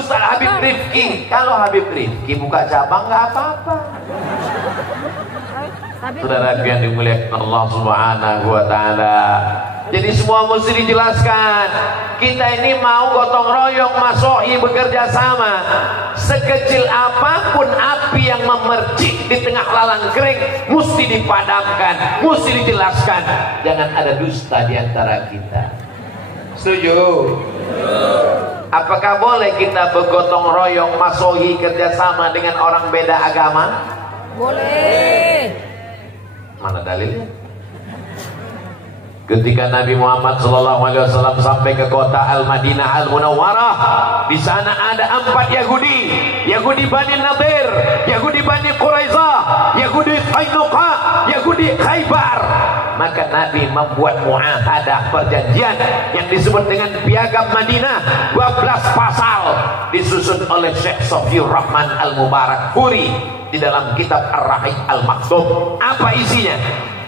Ustaz Habib Rifki. Kalau Habib Rifki buka cabang nggak apa-apa. Saudara yang dimuliakan Allah Subhanahu wa taala. Jadi semua mesti dijelaskan. Kita ini mau gotong royong masohi bekerja sama. Sekecil apapun api yang memercik di tengah lalang kering mesti dipadamkan, mesti dijelaskan. Jangan ada dusta di antara kita. Setuju? Apakah boleh kita bergotong royong masohi kerjasama dengan orang beda agama? Boleh. Mana dalilnya? Ketika Nabi Muhammad SAW sampai ke kota Al-Madinah Al-Munawwarah, di sana ada 4 Yahudi, Yahudi Bani Nadir, Yahudi Bani Quraizah, Yahudi Qainuqa, Yahudi Khaybar. Maka Nabi membuat muahadah, perjanjian yang disebut dengan Piagam Madinah, 12 pasal, disusun oleh Syekh Sofiur Rahman Al-Mubarak Furi di dalam kitab Ar-Rahiq Al-Maktub. Apa isinya?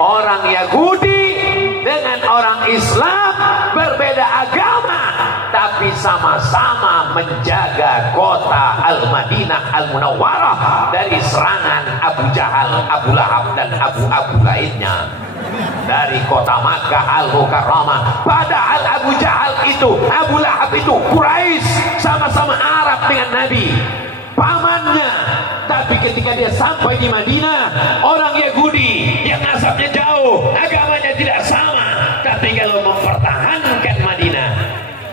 Orang Yahudi dengan orang Islam berbeda agama, tapi sama-sama menjaga kota Al-Madinah Al-Munawwarah dari serangan Abu Jahal, Abu Lahab, dan Abu lainnya dari kota Makkah Al-Mukarramah. Padahal Abu Jahal itu, Abu Lahab itu Quraisy, sama-sama Arab dengan Nabi, pamannya. Tapi ketika dia sampai di Madinah, orang Yahudi yang nasabnya jauh, agamanya tidak sama, tapi kalau mempertahankan Madinah,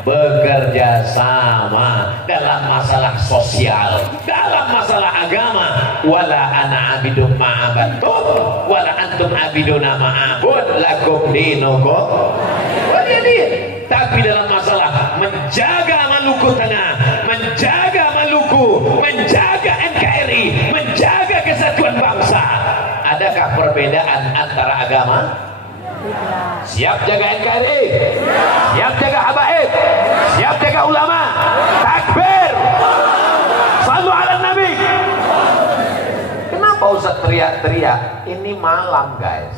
bekerja sama dalam masalah sosial, dalam masalah agama. Wala ana abidun ma'abatum wala antum abiduna ma'abud lakum dinukum waliyadin. Tapi dalam masalah menjaga Maluku Tengah, menjaga Maluku, menjaga NKRI, menjaga kesatuan bangsa, adakah perbedaan antara agama? Siap jaga NKRI, siap jaga habaib, siap jaga ulama. Takbir, sallu ala Nabi. Kenapa Ustaz teriak-teriak? Ini malam guys.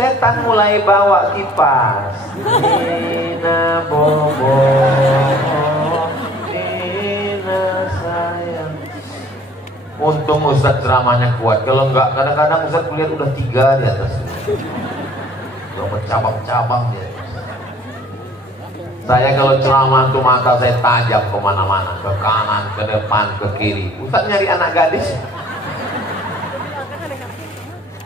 Setan mulai bawa kipas. Nina bobo, Nina sayang. Untung Ustaz ceramahnya kuat. Kalau enggak, kadang-kadang Ustaz kulihat udah 3 di atas. Udah bercabang-cabang dia. Saya kalau ceramah tuh mata saya tajam kemana-mana, ke kanan, ke depan, ke kiri. Ustaz nyari anak gadis.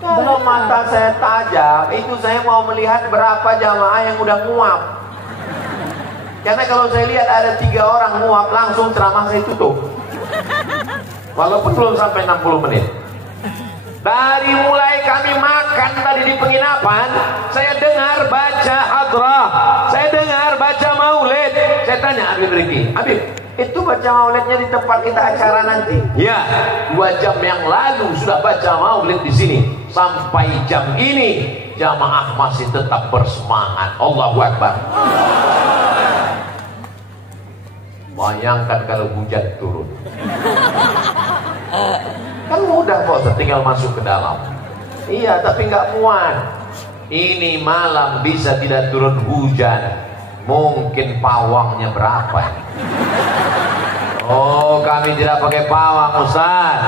Kalau mata saya tajam, itu saya mau melihat berapa jamaah yang udah nguap. Karena kalau saya lihat ada 3 orang nguap, langsung ceramah saya tutup. Walaupun belum sampai 60 menit. Dari mulai kami makan tadi di penginapan, saya dengar baca hadrah, saya dengar baca maulid. Saya tanya Habib Riki, Habib, itu baca maulidnya di tempat kita acara nanti? Ya, 2 jam yang lalu sudah baca maulid di sini. Sampai jam ini jamaah masih tetap bersemangat. Allahu Akbar. Bayangkan kalau hujan turun. Kan mudah kok, tinggal masuk ke dalam. Iya, tapi nggak muat. Ini malam bisa tidak turun hujan. Mungkin pawangnya berapa ini? Oh, kami tidak pakai pawang Ustaz.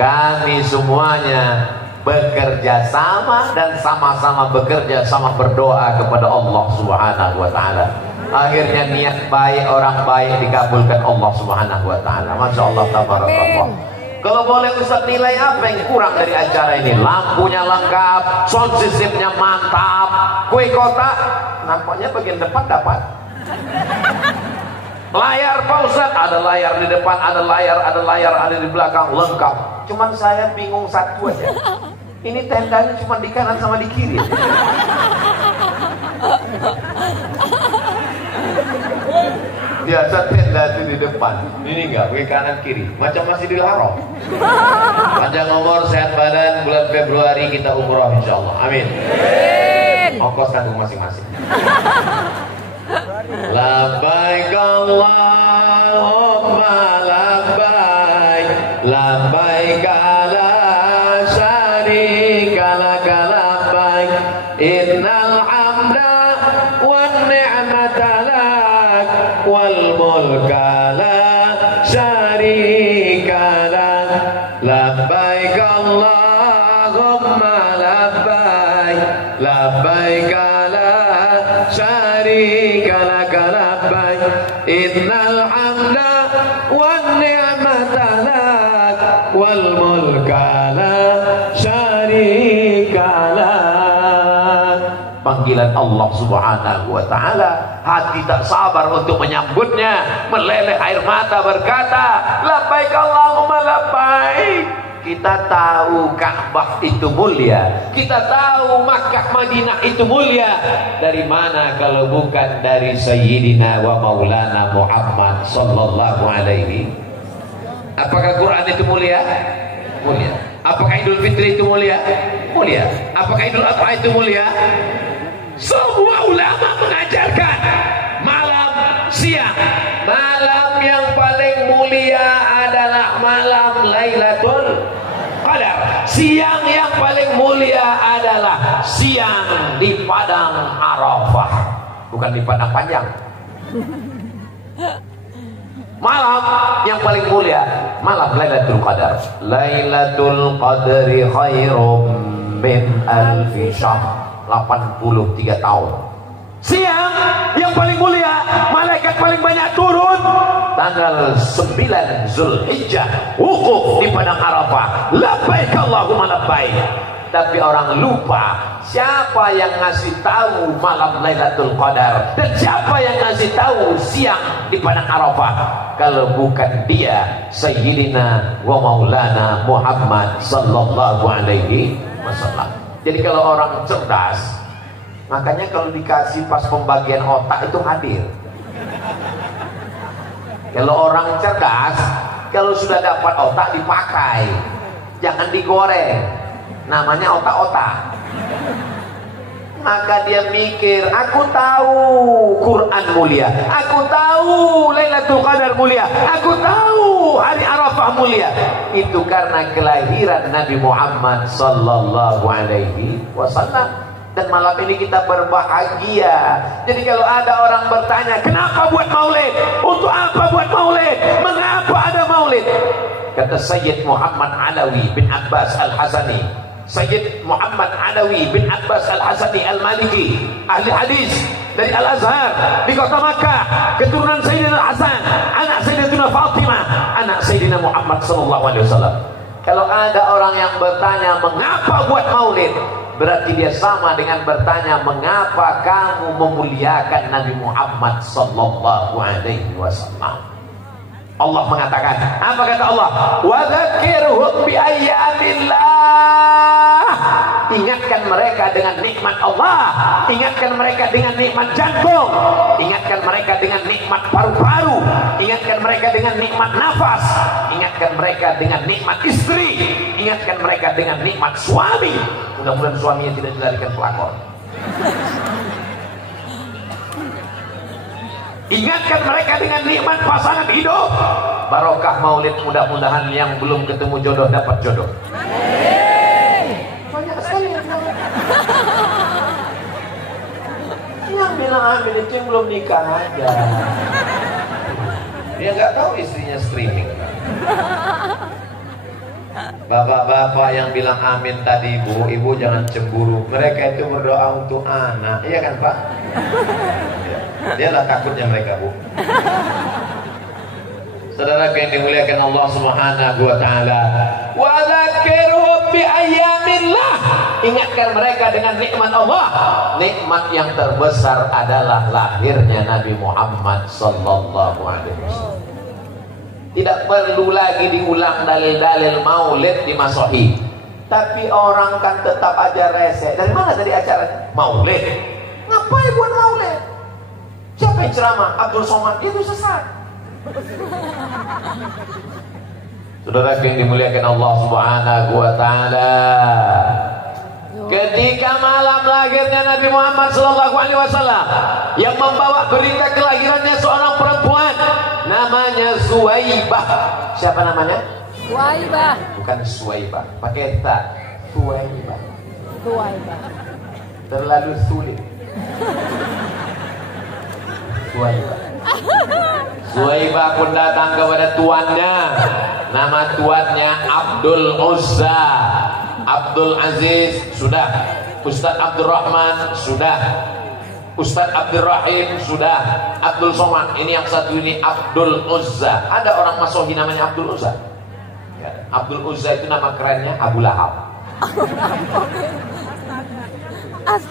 Kami semuanya bekerja sama dan sama-sama bekerja sama berdoa kepada Allah Subhanahu wa taala. Akhirnya niat baik orang baik dikabulkan Allah Subhanahu wa taala. Masya Allah, tabarakallah. Kalau boleh Ustaz nilai apa yang kurang dari acara ini? Lampunya lengkap, sound systemnya mantap, kue kotak nampaknya bagian depan dapat. Layar Pak Ustaz, ada layar di depan, ada layar ada di belakang, lengkap. Cuman saya bingung satu aja. Ini tendanya cuma di kanan sama di kiri. Biasa tenda itu di depan, ini enggak, di kanan kiri, macam masih di Haram. Panjang umur, sehat badan, bulan Februari kita umroh insyaallah. Amin. Ongkos tanggung masing-masing. Labbaik Allahumma labbaik, labbaik la syarika lak labbaik, innal hamda wan ni'mata lak wal mulka la syarika lak labbaik Allahumma labbaik labbaik la syarika lak labbaik innal hamda wan ni'mata lak wal mulka la syarika lak. Panggilan Allah Subhanahu wa ta'ala, hati tak sabar untuk menyambutnya, meleleh air mata berkata labbaik Allahumma labbaik. Kita tahu Ka'bah itu mulia, kita tahu Makkah Madinah itu mulia. Dari mana kalau bukan dari Sayyidina wa Maulana Muhammad sallallahu alaihi. Apakah Quran itu mulia? Mulia. Apakah Idul Fitri itu mulia? Mulia. Apakah Idul Adha itu mulia? Semua ulama mengajarkan malam siang, malam yang paling mulia adalah malam Lailatul Qadar. Siang yang paling mulia adalah siang di padang Arafah, bukan di padang panjang. Malam yang paling mulia malam Lailatul Qadar. Lailatul Qadri khairum min alfi syahr. 83 tahun. Siang yang paling mulia, malaikat paling banyak turun tanggal 9 Zulhijjah, wukuf di padang Arafah. Labbaik Allahumma labbaik. Tapi orang lupa siapa yang ngasih tahu malam Lailatul Qadar dan siapa yang ngasih tahu siang di padang Arafah kalau bukan dia Sayyidina wa Maulana Muhammad sallallahu alaihi wasallam. Jadi kalau orang cerdas, makanya kalau dikasih pas pembagian otak itu hadir. Kalau orang cerdas, kalau sudah dapat otak dipakai, jangan digoreng. Namanya otak-otak. Maka dia mikir, aku tahu Quran mulia, aku tahu Lailatul Qadar mulia, aku tahu hari Arafah mulia. Itu karena kelahiran Nabi Muhammad sallallahu alaihi wasallam. Dan malam ini kita berbahagia. Jadi kalau ada orang bertanya, kenapa buat maulid? Untuk apa buat maulid? Mengapa ada maulid? Kata Sayyid Muhammad Alawi bin Abbas Al-Hasani, Sayyid Muhammad Alawi bin Abbas Al-Hasani Al-Maliki, ahli hadis dari Al-Azhar di kota Makkah, keturunan Sayyidina Al-Hasan, anak Sayyidatina Fatimah, anak Sayyidina Muhammad sallallahu alaihi wasallam. Kalau ada orang yang bertanya mengapa buat maulid, berarti dia sama dengan bertanya mengapa kamu memuliakan Nabi Muhammad sallallahu alaihi wasallam. Allah mengatakan, apa kata Allah? Wa dzakirhum bi ayyamillah. Ingatkan mereka dengan nikmat Allah, ingatkan mereka dengan nikmat jantung, ingatkan mereka dengan nikmat paru-paru, ingatkan mereka dengan nikmat nafas, ingatkan mereka dengan nikmat istri, ingatkan mereka dengan nikmat suami. Mudah-mudahan suaminya tidak dilarikan pelakor. Ingatkan mereka dengan nikmat pasangan hidup. Barokah maulid, mudah-mudahan yang belum ketemu jodoh dapat jodoh. Banyak sekali yang bilang. Yang bilang amin itu yang belum nikah aja. Dia nggak tahu istrinya streaming. Bapak-bapak yang bilang amin tadi, ibu jangan cemburu. Mereka itu berdoa untuk anak, iya kan Pak? Dia lah takutnya mereka, Bu. Saudara yang dimuliakan Allah Subhanahu wa taala, wa dzakirhum bi ayyamillah. Ingatkan mereka dengan nikmat Allah. Nikmat yang terbesar adalah lahirnya Nabi Muhammad sallallahu alaihi wasallam. Tidak perlu lagi diulang dalil-dalil maulid di Masohi. Tapi orang kan tetap aja rese. Dari mana tadi acara maulid? Ngapain buat maulid? Siapa yang ceramah? Abdul Somad. Itu sesat. Saudara yang dimuliakan Allah Subhanahu wa taala, ketika malam lahirnya Nabi Muhammad sallallahu alaihi wasallam yang membawa berita kelahirannya seorang perempuan namanya Suwaibah. Siapa namanya? Suwaibah. Bukan Suwaibah, pakai ta. Suwaibah. Suwaibah. Terlalu sulit. Suwaibah. Suwaibah pun datang kepada tuannya. Nama tuannya Abdul Uzza. Abdul Aziz sudah, Ustadz Abdul Rahman sudah, Ustadz Abdul Rahim sudah, Abdul Somad. Ini yang satu ini Abdul Uzza. Ada orang Masohi namanya Abdul Uzza? Ya. Abdul Uzza itu nama kerennya Abu Lahab.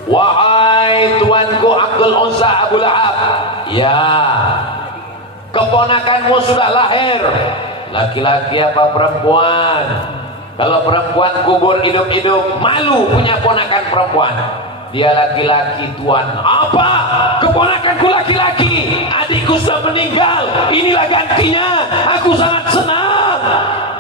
Wahai tuanku Abdul Uzza Abu Lahab, ya, keponakanmu sudah lahir. Laki-laki apa perempuan? Kalau perempuan kubur hidup-hidup, malu punya ponakan perempuan. Dia laki-laki tuan. Apa? Keponakanku laki-laki. Adikku sudah meninggal. Inilah gantinya. Aku sangat senang.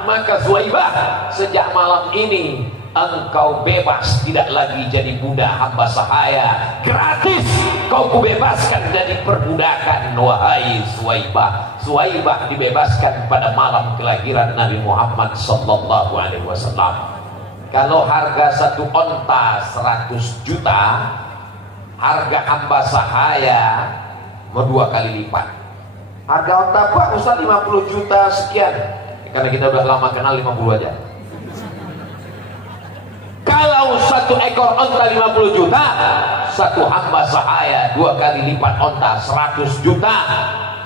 Maka Suwaibah, sejak malam ini engkau bebas, tidak lagi jadi budak hamba sahaya. Gratis kau kubebaskan dari perbudakan. Wahai Suwaibah. Suwaibah dibebaskan pada malam kelahiran Nabi Muhammad sallallahu alaihi wasallam. Kalau harga satu onta 100 juta, harga hamba sahaya mau 2 kali lipat. Harga onta Pak Ustaz 50 juta sekian. Karena kita udah lama kenal 50 aja. Kalau satu ekor onta 50 juta, satu hamba sahaya 2 kali lipat onta 100 juta.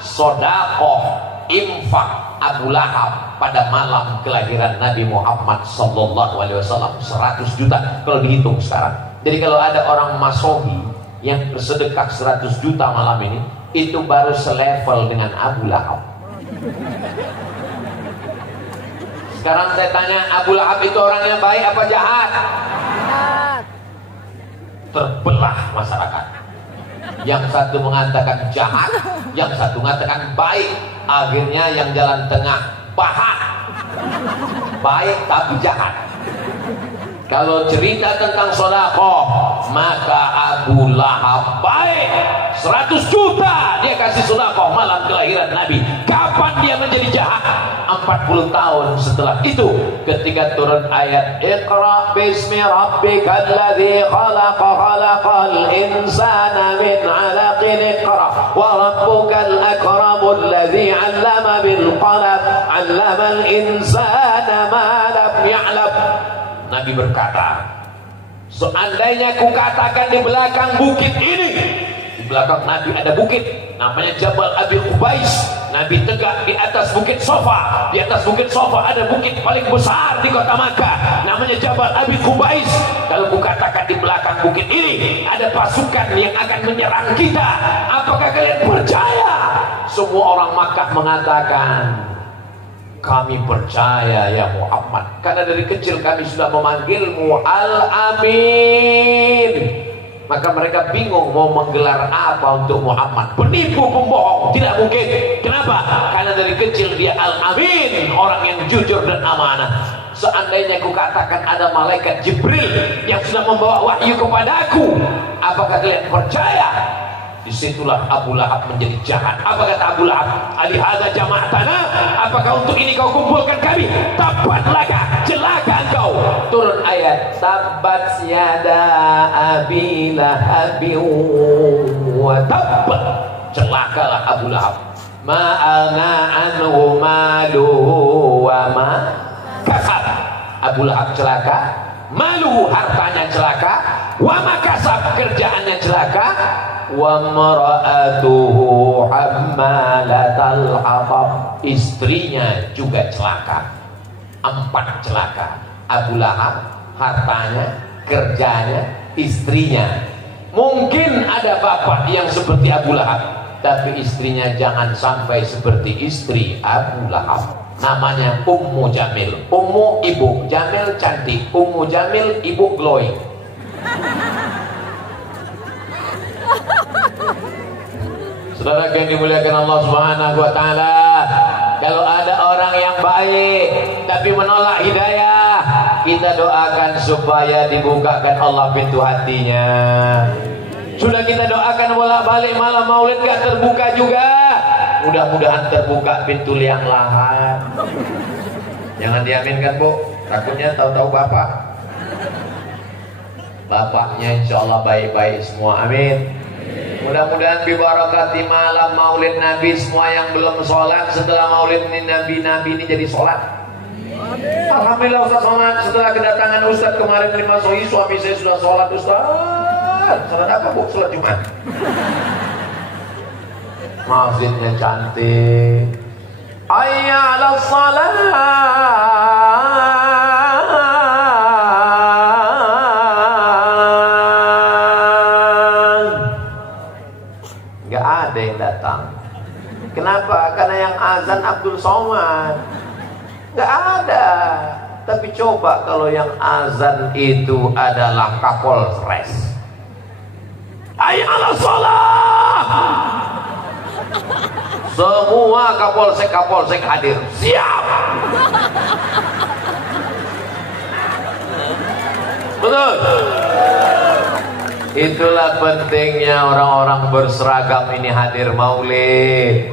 Sodakoh infak Abu Lahab pada malam kelahiran Nabi Muhammad sallallahu alaihi wasallam 100 juta kalau dihitung sekarang. Jadi kalau ada orang Masohi yang bersedekah 100 juta malam ini, itu baru selevel dengan Abu Lahab. Sekarang saya tanya, Abu Lahab itu orangnya baik apa jahat? Jahat. Terbelah masyarakat. Yang satu mengatakan jahat, yang satu mengatakan baik. Akhirnya yang jalan tengah pahat, baik tapi jahat. Kalau cerita tentang sedekah, maka Abu Lahab baik, 100 juta dia kasih sedekah malam kelahiran Nabi. Kapan dia menjadi jahat? 40 tahun setelah itu, ketika turun ayat Iqra bismi rabbikal ladzi khalaq khalaqal insana min 'alaqin iqra wa rabbukal akramul ladzi 'allama bil qalam 'allamal insana ma lam ya'lam. Nabi berkata, seandainya kukatakan di belakang bukit ini, di belakang Nabi ada bukit namanya Jabal Abi Qubais. Nabi tegak di atas bukit Sofa. Di atas bukit Sofa ada bukit paling besar di kota Makkah namanya Jabal Abi Qubais. Kalau kukatakan di belakang bukit ini ada pasukan yang akan menyerang kita, apakah kalian percaya? Semua orang Makkah mengatakan, kami percaya ya Muhammad, karena dari kecil kami sudah memanggilmu Al-Amin. Maka mereka bingung mau menggelar apa untuk Muhammad. Penipu, pembohong, tidak mungkin. Kenapa? Karena dari kecil dia Al-Amin, orang yang jujur dan amanah. Seandainya kukatakan ada malaikat Jibril yang sudah membawa wahyu kepadaku, apakah kalian percaya? Disitulah Abu Lahab menjadi jahat. Apa kata Abu Lahab? Alihada jama'atana, apakah untuk ini kau kumpulkan kami? Tabat laka, celaka engkau. Turun ayat tabat yada abi lahabin wa tab. Celakalah Abu Lahab. Ma'ana anhu maluhu wa ma kasab. Abu Lahab celaka, maluhu hartanya celaka, wa ma kasab kerjaannya celaka, wa mara'atuhu hammalatal hatab, istrinya juga celaka. 4 celaka. Abu Lahab, hartanya, kerjanya, istrinya. Mungkin ada bapak yang seperti Abu Lahab, tapi istrinya jangan sampai seperti istri Abu Lahab. Namanya Ummu Jamil. Ummu ibu, Jamil cantik. Ummu Jamil ibu glowing. Saudara yang dimuliakan Allah Subhanahu wa taala, kalau ada orang yang baik tapi menolak hidayah, kita doakan supaya dibukakan Allah pintu hatinya. Sudah kita doakan bolak-balik, malam maulid gak terbuka juga. Mudah-mudahan terbuka pintu liang lahat. Jangan diaminkan Bu, takutnya tahu-tahu bapak. Bapaknya insya Allah baik-baik semua, amin. Mudah-mudahan bibarakati malam maulid Nabi, semua yang belum sholat setelah maulid Nabi ini jadi sholat. Alhamdulillah Ustaz sholat. Setelah kedatangan Ustaz kemarin 5 Sohi, suami saya sudah sholat. Ustaz, sholat apa bu? Sholat Jumat. Masjidnya cantik. Hayya 'alas shalah. Nggak ada yang datang. Kenapa? Karena yang azan Abdul Somad. Nggak ada. Tapi coba kalau yang azan itu adalah Kapolres. Hayya 'alas shalah. Semua kapolsek hadir. Siap. Betul. Itulah pentingnya orang-orang berseragam ini hadir maulid.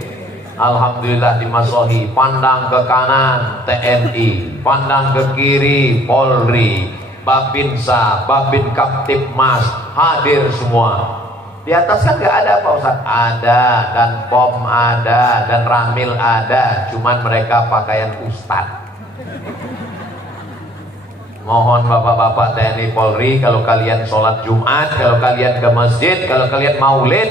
Alhamdulillah di Masohi. Pandang ke kanan TNI, pandang ke kiri Polri, Babinsa, Babin Kaptipmas hadir semua. Di atas kan nggak ada Pak Ustaz? Ada, dan POM ada, dan Ramil ada. Cuman mereka pakaian Ustadz. Mohon bapak-bapak TNI Polri, kalau kalian sholat Jumat, kalau kalian ke masjid, kalau kalian maulid,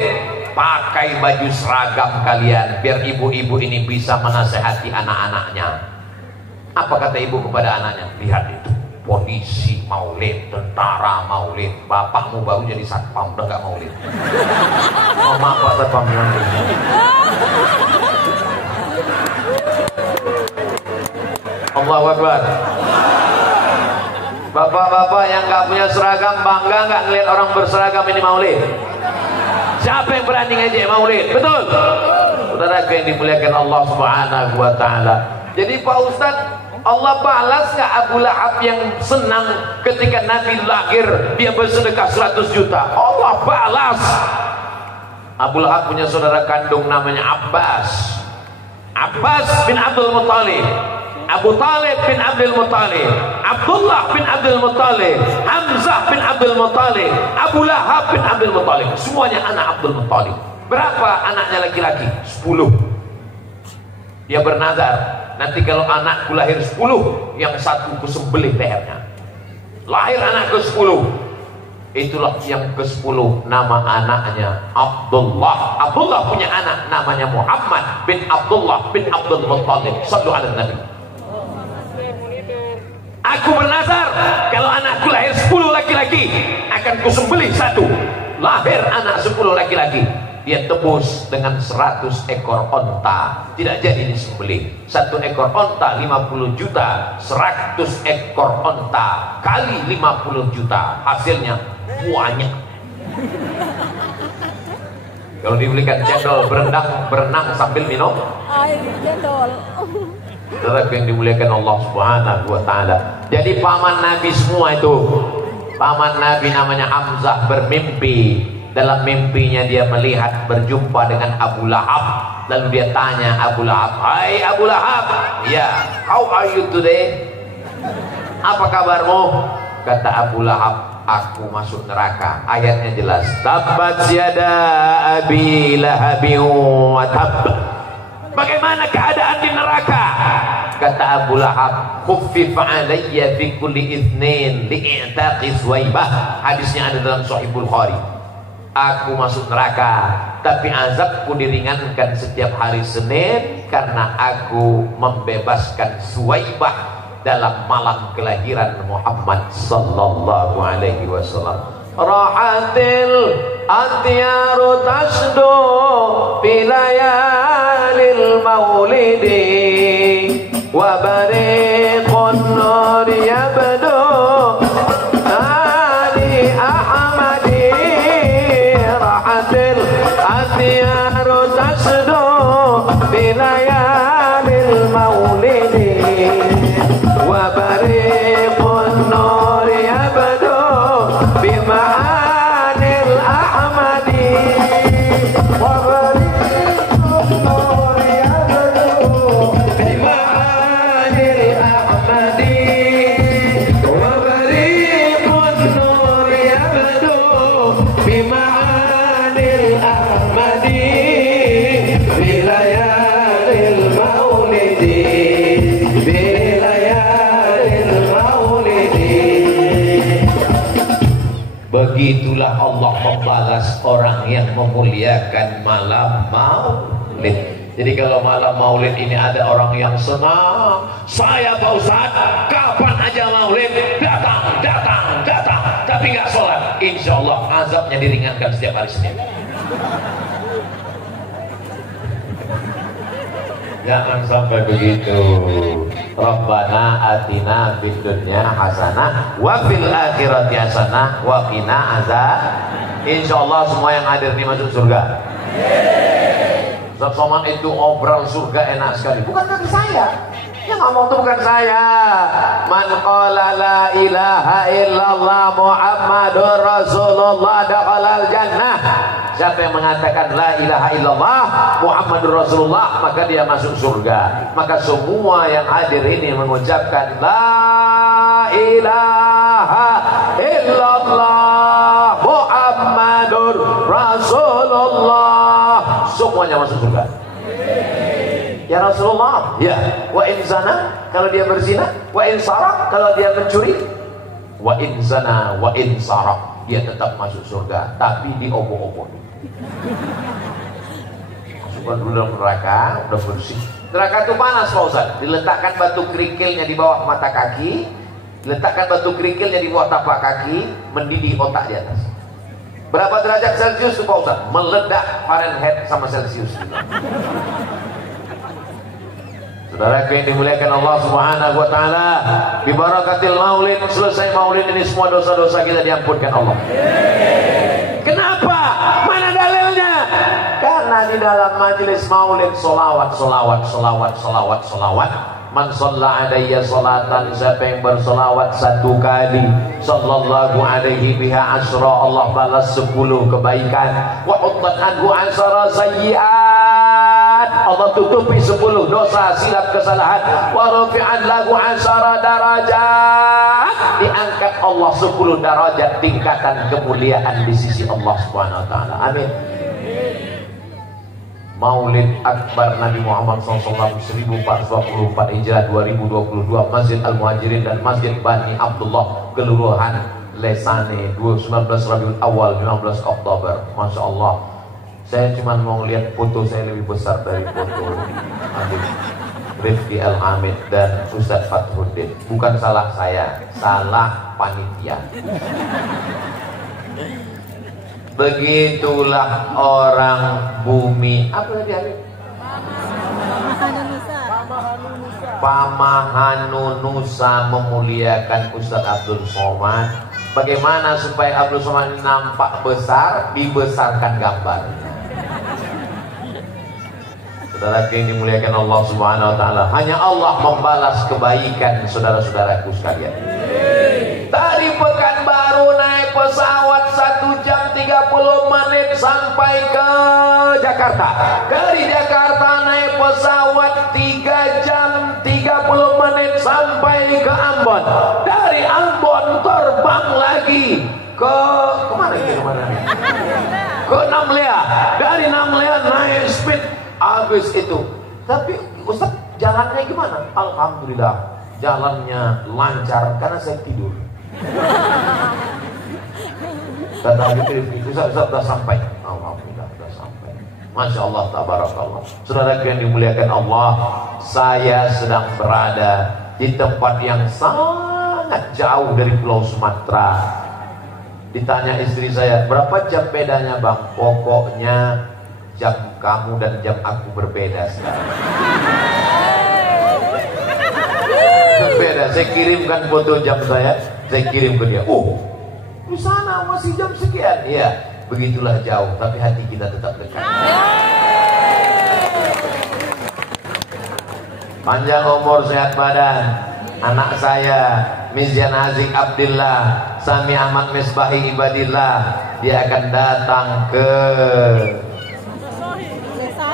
pakai baju seragam kalian, biar ibu-ibu ini bisa menasehati anak-anaknya. Apa kata ibu kepada anaknya? Lihat itu, polisi maulid, tentara maulid, bapakmu baru jadi satpam, udah gak maulid. Oh maaf Pak Satpam nanti. Allahu Akbar. Bapak-bapak yang gak punya seragam, bangga gak ngeliat orang berseragam ini maulid? Siapa yang berani ngejek maulid? Betul? Saudara yang dimuliakan Allah Subhanahu wa ta'ala. Jadi Pak Ustadz, Allah balas nggak Abu Lahab yang senang ketika Nabi lahir dia bersedekah 100 juta? Allah balas. Abu Lahab punya saudara kandung namanya Abbas. Abbas bin Abdul Muttalib, Abu Talib bin Abdul Muttalib, Abdullah bin Abdul Muttalib, Hamzah bin Abdul Muttalib, Abu Lahab bin Abdul Muttalib. Semuanya anak Abdul Muttalib. Berapa anaknya laki-laki? 10. Dia bernazar, nanti kalau anakku lahir 10, yang satu ku sembelih lehernya. Lahir anak ke-10. Itulah yang ke-10, nama anaknya Abdullah. Abdullah punya anak namanya Muhammad bin Abdullah bin Abdul Muttalib. Sallu ala Nabi. Aku bernazar, kalau anakku lahir 10 laki-laki, akan ku sembelih satu. Lahir anak 10 laki-laki, dia tebus dengan 100 ekor onta. Tidak jadi disembelih. 1 ekor onta 50 juta, 100 ekor onta kali 50 juta, hasilnya banyak. Kalau dibelikan cendol berenang sambil minum air cendol. Saudara yang dimuliakan Allah Subhanahu wa ta'ala. Jadi paman Nabi semua itu. Paman Nabi namanya Hamzah bermimpi. Dalam mimpinya dia melihat berjumpa dengan Abu Lahab. Lalu dia tanya Abu Lahab, "Hai Abu Lahab, ya, how are you today? Apa kabarmu?" Kata Abu Lahab, "Aku masuk neraka." Ayatnya jelas, "Tabbat yada abi lahabin wa tab." Bagaimana keadaan di neraka? Kata Abu Lahab, "Khuffif alayya fi kulli itsnin li'taqi Suwaibah." Hadisnya ada dalam Sahih Bukhari. Aku masuk neraka, tapi azabku diringankan setiap hari Senin karena aku membebaskan Suwaibah dalam malam kelahiran Muhammad sallallahu alaihi wasallam. Rahatil atyaru tasdu bilayalil maulidi wa bariqun nur yabdu ali ahmadi. Rahatil atyaru tasdu bilayalil maulidi wa bariqun nur yabdu bima'anil ahmadi wa bariqun nur yabdu bima'anil ahmadi wa bariqun nur yabdu bima'anil ahmadi. Begitulah Allah membalas orang yang memuliakan malam maulid. Jadi kalau malam maulid ini ada orang yang senang, saya Pak Ustaz kapan aja maulid datang, tapi nggak sholat, insya Allah azabnya diringankan setiap hari Senin. Jangan sampai begitu. Rabbana atina fid dunya hasanah wa fil akhirati hasanah wa qina azab. Insyaallah semua yang hadir ini masuk surga. Ustaz Somad itu obral surga enak sekali. Bukan dari saya. Yang ngomong itu bukan saya. Man qala la ilaha illallah Muhammadur Rasulullah dakhalal jannah. Siapa yang mengatakan la ilaha illallah Muhammadur Rasulullah, maka dia masuk surga. Maka semua yang hadir ini mengucapkan la ilaha illallah Muhammadur Rasulullah, semuanya masuk surga. Ya Rasulullah, ya. Wa in zana, kalau dia berzina. Wa in sarak, kalau dia mencuri. Wa in zana, wa in sarak, dia tetap masuk surga, tapi diobok-obok. Masukkan dulu dalam neraka, udah bersih. Neraka itu panas Pak Ustaz. Diletakkan batu kerikilnya di bawah mata kaki, diletakkan batu kerikilnya di bawah tapak kaki, mendidih otak di atas. Berapa derajat Celcius itu Pak Ustaz? Meledak Fahrenheit sama Celcius. Saudara yang dimuliakan Allah Subhanahu wa taala, bi barakatil maulid, selesai maulid ini semua dosa-dosa kita diampunkan Allah. Kenapa? Mana dalilnya? Karena di dalam majelis maulid solawat. Man shalla alayya salatan, siapa yang bersolawat 1 kali, sallallahu alaihi biha asyra, Allah balas 10 kebaikan. Wa huttat anhu 10 sayyi'at, Allah tutupi 10 dosa silap kesalahan. Wa rufi'an lahu 10 darajat, diangkat Allah 10 darajat tingkatan kemuliaan di sisi Allah Subhanahu wa taala. Amin. Maulid Akbar Nabi Muhammad SAW 1424 Hijrah 2022, Masjid Al-Muhajirin dan Masjid Bani Abdullah, Kelurahan Lesane, 19 Rabiul Awal 15 Oktober. Masya Allah, saya cuma mau lihat foto saya lebih besar dari foto Habib Rifki Al-Hamid dan Ustadz Fathuddin. Bukan salah saya, salah panitia. Begitulah orang bumi. Apa tadi Habib? Pamahanu Nusa memuliakan Ustadz Abdul Somad. Bagaimana supaya Abdul Somad ini nampak besar? Dibesarkan gambarnya. Saudara yang dimuliakan Allah Subhanahu wa taala, hanya Allah membalas kebaikan saudara-saudaraku sekalian. Tadi Pekanbaru naik pesawat 1 jam 30 menit sampai ke Jakarta. Dari Jakarta naik pesawat 3 jam 30 menit sampai ke Ambon. Dari Ambon terbang lagi ke kemana itu kemana? Ke Namlea. Dari Namlea naik speed habis itu. Tapi Ustaz, jalannya gimana? Alhamdulillah, jalannya lancar karena saya tidur. Kata itu sudah sampai. Alhamdulillah sudah sampai. Masya Allah, tabarakallah. Saudara yang dimuliakan Allah, saya sedang berada di tempat yang sangat jauh dari Pulau Sumatera. Ditanya istri saya, berapa jam bedanya bang? Pokoknya jam kamu dan jam aku berbeda sekarang. Berbeda. Saya kirimkan foto jam saya kirim ke dia. Oh, di sana masih jam sekian. Iya, begitulah jauh, tapi hati kita tetap dekat. Panjang umur, sehat badan. Anak saya Mizyan Azik Abdillah Sami Ahmad Misbahi Ibadillah, dia akan datang ke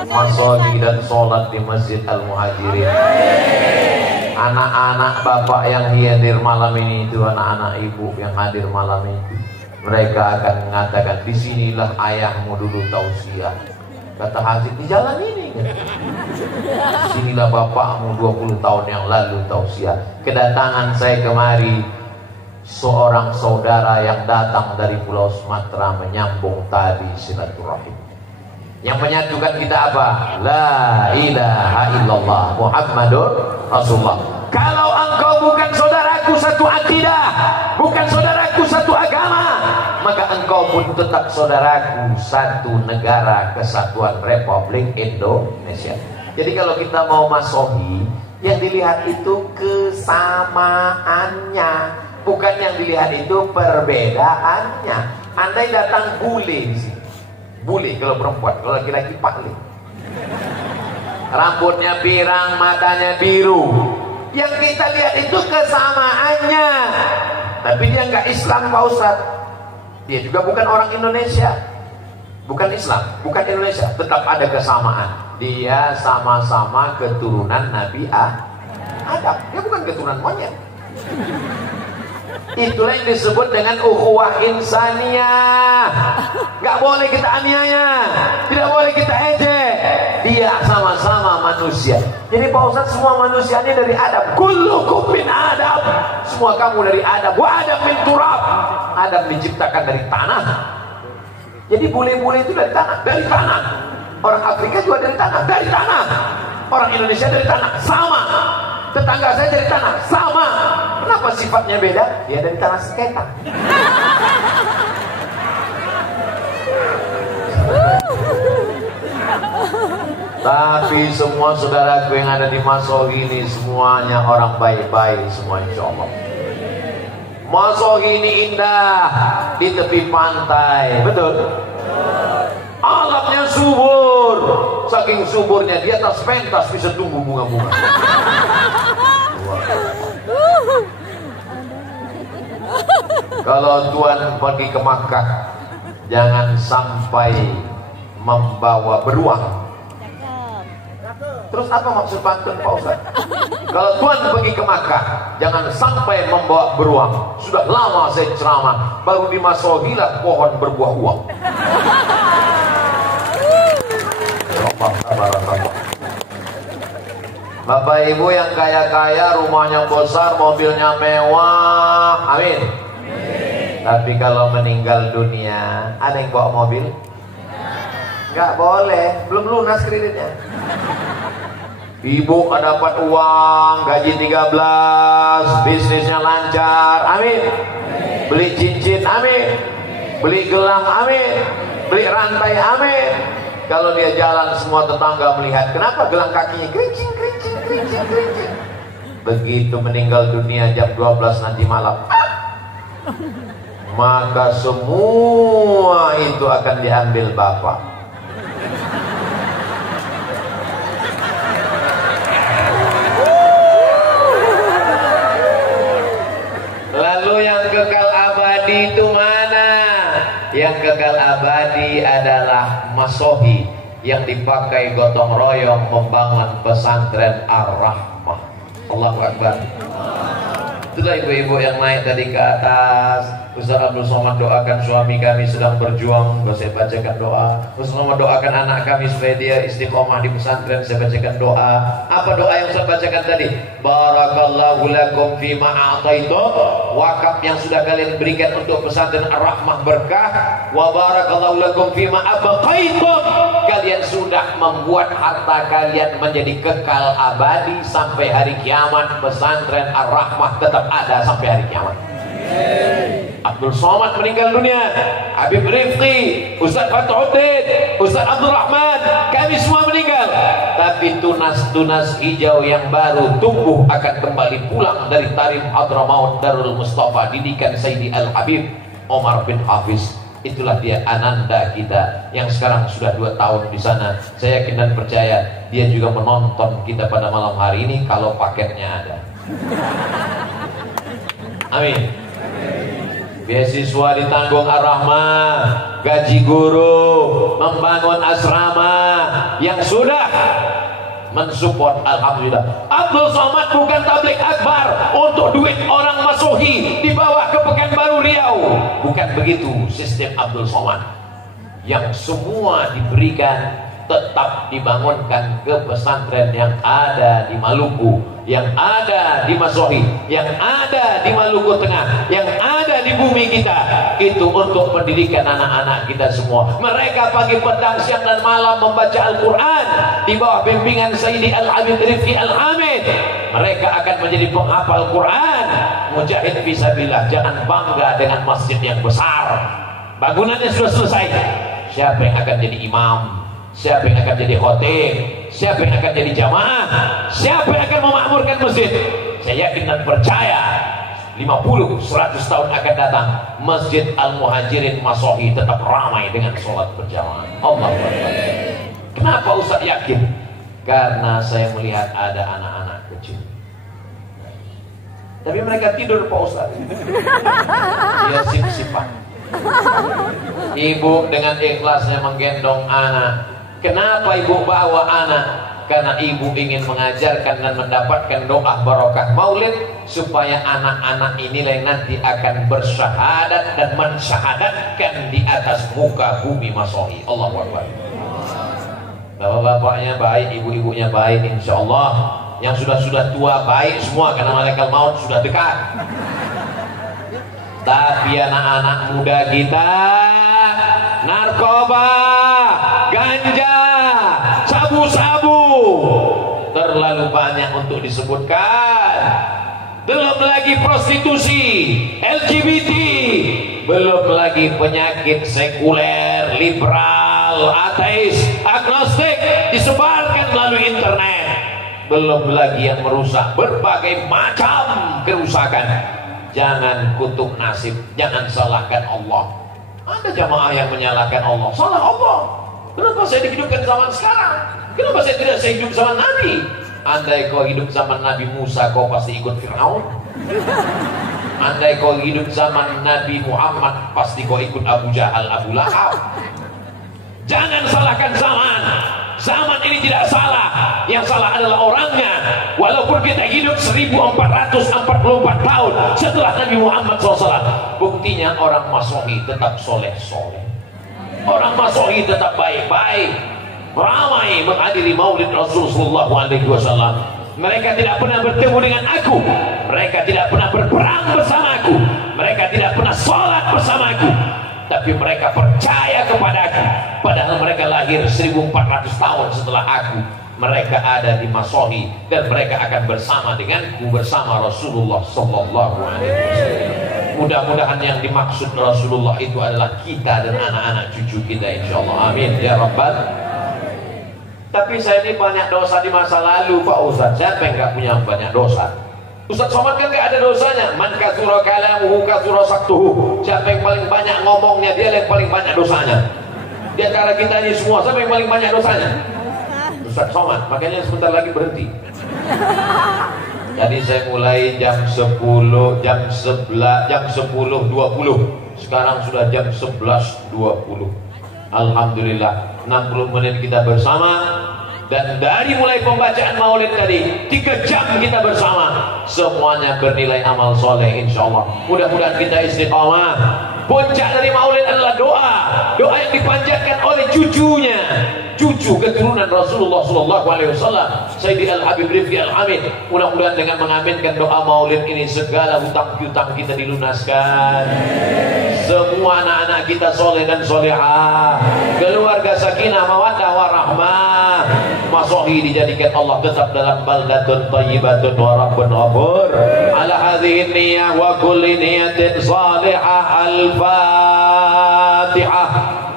Masjid dan sholat di Masjid Al-Muhajirin. Anak-anak bapak yang hadir malam ini, itu anak-anak ibu yang hadir malam ini, mereka akan mengatakan, disinilah ayahmu dulu tausiah. Kata Haji, di jalan ini. Disinilah bapakmu 20 tahun yang lalu tausiah. Kedatangan saya kemari seorang saudara yang datang dari Pulau Sumatera menyambung tali silaturahim. Yang menyatukan kita apa? La ilaha illallah Muhammadur Rasulullah. Kalau engkau bukan saudaraku satu akidah, bukan saudaraku satu agama, maka engkau pun tetap saudaraku satu negara kesatuan Republik Indonesia. Jadi kalau kita mau masohi, yang dilihat itu kesamaannya, bukan yang dilihat itu perbedaannya. Andai datang bule di sini, bule kalau perempuan, kalau laki-laki pakle, rambutnya pirang, matanya biru, yang kita lihat itu kesamaannya. Tapi dia nggak Islam Pak Ustadz, dia juga bukan orang Indonesia, bukan Islam, bukan Indonesia, tetap ada kesamaan. Dia sama-sama keturunan Nabi Adam. Dia bukan keturunan monyet. Itulah yang disebut dengan ukhuwah insaniyah. Gak boleh kita aniaya, tidak boleh kita ejek. Dia sama-sama manusia. Jadi Pak Ustadz, semua manusia ini dari Adam. Kullukum min Adam. Semua kamu dari Adam. Wa Adam min turab. Adam diciptakan dari tanah. Jadi bule-bule itu dari tanah, dari tanah. Orang Afrika juga dari tanah, dari tanah. Orang Indonesia dari tanah, sama. Tetangga saya dari tanah, sama. Kenapa sifatnya beda? Dia dari tanah sekitar. Tapi semua saudaraku yang ada di Masohi ini semuanya orang baik-baik semua, insya Allah. Masohi ini indah di tepi pantai, betul? Alamnya subur, saking suburnya di atas pentas bisa tumbuh bunga-bunga. Kalau Tuhan pergi ke Makkah, jangan sampai membawa beruang. Terus apa maksud pantun Pak Ustaz? Kalau Tuhan pergi ke Makkah, jangan sampai membawa beruang. Sudah lama saya ceramah, baru di Masohilah pohon berbuah uang. Bapak Ibu yang kaya-kaya, rumahnya besar, mobilnya mewah, amin. Tapi kalau meninggal dunia, ada yang bawa mobil? Nggak boleh, belum lunas kreditnya. Ibu dapat uang, gaji 13, bisnisnya lancar, amin. Beli cincin, amin. Beli gelang, amin. Beli rantai, amin. Kalau dia jalan, semua tetangga melihat, kenapa gelang kakinya kerincing, kerincing, kerincing, kerincing. Begitu meninggal dunia jam 12 nanti malam, maka semua itu akan diambil Bapak. Lalu yang kekal abadi itu mana? Yang kekal abadi adalah Masohi, yang dipakai gotong royong membangun pesantren Ar-Rahmah. Allahu Akbar. Itulah ibu-ibu yang naik tadi ke atas. Ustaz Abdul Somad doakan suami kami sedang berjuang, saya bacakan doa. Ustaz Somad doakan anak kami supaya dia istiqomah di pesantren, saya bacakan doa. Apa doa yang saya bacakan tadi? Barakallahu lakum fima a'taitum, wakaf yang sudah kalian berikan untuk pesantren Ar-Rahmah berkah. Wa barakallahu lakum fima abqaitum, kalian sudah membuat harta kalian menjadi kekal abadi sampai hari kiamat. Pesantren Ar-Rahmah tetap ada sampai hari kiamat. Abdul Somad meninggal dunia, Habib Rifqi, Ustaz Fathuddin, Ustaz Abdul Rahman, kami semua meninggal. Tapi tunas-tunas hijau yang baru tumbuh akan kembali pulang dari Tarim Hadramaut Darul Mustafa, didikan Sayyidi Al-Habib Omar bin Hafiz. Itulah dia ananda kita yang sekarang sudah 2 tahun di sana. Saya yakin dan percaya dia juga menonton kita pada malam hari ini kalau paketnya ada. Amin. Beasiswa ditanggung Ar-Rahmah, gaji guru, membangun asrama yang sudah mensupport, alhamdulillah. Abdul Somad bukan tablik akbar untuk duit orang Masohi dibawa ke Pekanbaru Riau. Bukan begitu sistem Abdul Somad. Yang semua diberikan tetap dibangunkan ke pesantren yang ada di Maluku, yang ada di Masohi, yang ada di Maluku Tengah, yang ada di bumi kita. Itu untuk pendidikan anak-anak kita semua. Mereka pagi, petang, siang dan malam membaca Al-Quran di bawah bimbingan Sayyidi Al-Habib Rifki Al-Hamid. Mereka akan menjadi penghafal Quran, mujahid fisabilillah. Jangan bangga dengan masjid yang besar, bangunannya sudah selesai. Siapa yang akan jadi imam? Siapa yang akan jadi khotib? Siapa yang akan jadi jamaah? Siapa yang akan memakmurkan masjid? Saya yakin dan percaya 50-100 tahun akan datang, Masjid Al-Muhajirin Masohi tetap ramai dengan sholat berjamaah. Allahu Akbar. Kenapa Ustaz yakin? Karena saya melihat ada anak-anak kecil, tapi mereka tidur Pak Ustaz. Dia sip-sipan. Ibu dengan ikhlasnya menggendong anak. Kenapa ibu bawa anak? Karena ibu ingin mengajarkan dan mendapatkan doa barokah maulid, supaya anak-anak inilah yang nanti akan bersyahadat dan mensyahadatkan di atas muka bumi Masohi. Allahu Akbar. Bapak-bapaknya baik, ibu-ibunya baik, insya Allah. Yang sudah tua baik semua, karena malaikat maut sudah dekat. Tapi anak-anak muda kita, narkoba, ganja, sabu-sabu, terlalu banyak untuk disebutkan. Belum lagi prostitusi, LGBT, belum lagi penyakit sekuler, liberal, ateis, agnostik disebarkan melalui internet. Belum lagi yang merusak, berbagai macam kerusakan. Jangan kutuk nasib, jangan salahkan Allah. Ada jamaah yang menyalahkan Allah. Salah Allah. Kenapa saya dihidupkan zaman sekarang? Kenapa saya tidak hidup zaman Nabi? Andai kau hidup zaman Nabi Musa, kau pasti ikut Fir'aun. Andai kau hidup zaman Nabi Muhammad, pasti kau ikut Abu Jahal, Abu Lahab. Jangan salahkan zaman. Zaman ini tidak salah, yang salah adalah orangnya. Walaupun kita hidup 1444 tahun setelah Nabi Muhammad SAW, buktinya orang Masohi tetap soleh-soleh, orang Masohi tetap baik-baik, ramai menghadiri maulid Rasulullah SAW. Mereka tidak pernah bertemu dengan aku, mereka tidak pernah berperang bersama aku, mereka tidak pernah sholat bersama aku, tapi mereka percaya kepada aku. Padahal mereka lahir 1400 tahun setelah aku. Mereka ada di Masohi dan mereka akan bersama denganku, bersama Rasulullah Sallallahu Alaihi Wasallam. Mudah-mudahan yang dimaksud Rasulullah itu adalah kita dan anak-anak cucu kita, insyaallah. Amin ya Rabbal. Tapi saya ini banyak dosa di masa lalu, Pak Ustaz. Siapa yang nggak punya banyak dosa? Ustaz Somad kan nggak ada dosanya. Man katsura kalamuhu katsura saktuhu. Siapa yang paling banyak ngomongnya, dia yang paling banyak dosanya. Di antara kita ini semua, siapa yang paling banyak dosanya? Ustaz Somad. Makanya sebentar lagi berhenti. Tadi saya mulai jam 10, jam 11, jam 10.20. Sekarang sudah jam 11.20. Alhamdulillah, 60 menit kita bersama. Dan dari mulai pembacaan maulid tadi 3 jam kita bersama, semuanya bernilai amal soleh insyaallah. Mudah-mudahan kita istiqamah. Puncak dari maulid adalah doa, doa yang dipanjatkan oleh cucunya, cucu keturunan Rasulullah SAW, Sayyidi Al-Habib Rifki Al-Hamid. Mudah-mudahan dengan mengaminkan doa maulid ini, segala hutang piutang kita dilunaskan, semua anak-anak kita soleh dan solehah, keluarga sakinah mawaddah warahmah. Masohi dijadikan Allah tetap dalam baldatun thayyibatun wa rabbun ghafur. Ala hadhihi niyyah wa kulli niyatin salihah. Al-Fatihah.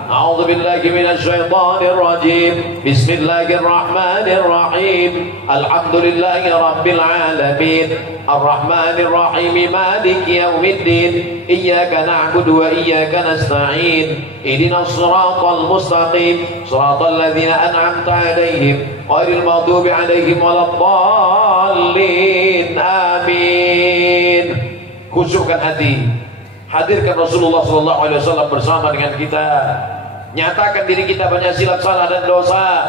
A'udzu billahi minasy syaithanir rajim. Bismillahirrahmanir rahim. Alhamdulillahi rabbil alamin. Ar-Rahmanir Rahim. Maliki yaumiddin. Iyyaka na'budu wa iyyaka nasta'in. Ihdinas siratal mustaqim. Siratal ladzina an'amta 'alaihim ghairil maghdubi 'alaihim waladdallin. Amin. Khusyukkan hati. Hadirkan Rasulullah SAW bersama dengan kita. Nyatakan diri kita banyak silap salah dan dosa.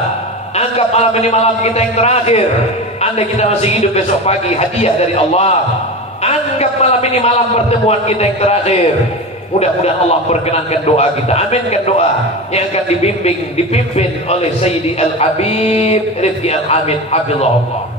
Anggap malam ini malam kita yang terakhir. Andai kita masih hidup besok pagi, hadiah dari Allah. Anggap malam ini malam pertemuan kita yang terakhir. Mudah-mudahan Allah perkenankan doa kita. Aminkan doa yang akan dipimpin oleh Sayyidi Al-Habib Rifki Al-Hamid Hafizahullah.